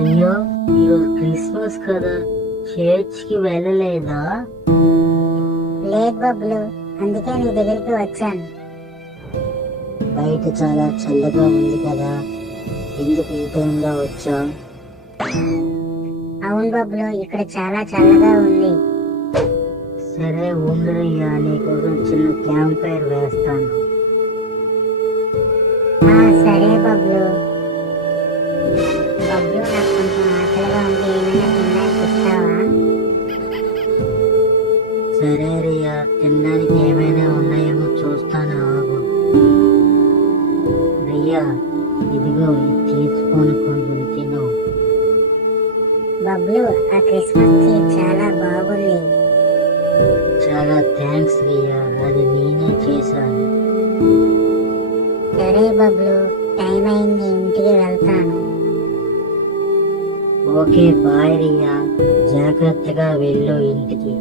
అయ్యో, ఈరోజు క్రిస్మస్ కదా, చర్చ్కి వెళ్ళలేదా? లేదు బబ్లు, అందుకే నీ దగ్గరికి వచ్చాను. బయట చాలా చల్లగా ఉంది కదా, ఎందుకు ఈ టైంలో వచ్చా? అవును బబ్లు, ఇక్కడ చాలా చల్లగా ఉంది. సరే ఉండరయ్యా, నీకోసం చిన్న క్యాంప్ ఫైర్ వేస్తాను. సరే బబ్లు. బబ్లు, నాకు కొంచెం ఆకలిగా ఉంది, ఏమైనా తినడానికి ఇస్తావా? సరే రియా, తినడానికి ఏమైనా ఉన్నాయేమో చూస్తాను, ఆగు. రియా, ఇదిగో ఇది తీసుకొని కొంచెం తిను. బబ్లు, ఆ క్రిస్మస్ ట్రీ చాలా బాగుంది. చాలా థ్యాంక్స్ రియా, అది నేనే చేశాను. సరే బబ్లు, టైం అయింది, ఇంటికి వెళ్తాను. ఓకే బాయ్ రియా, జాగ్రత్తగా వెళ్ళు ఇంటికి.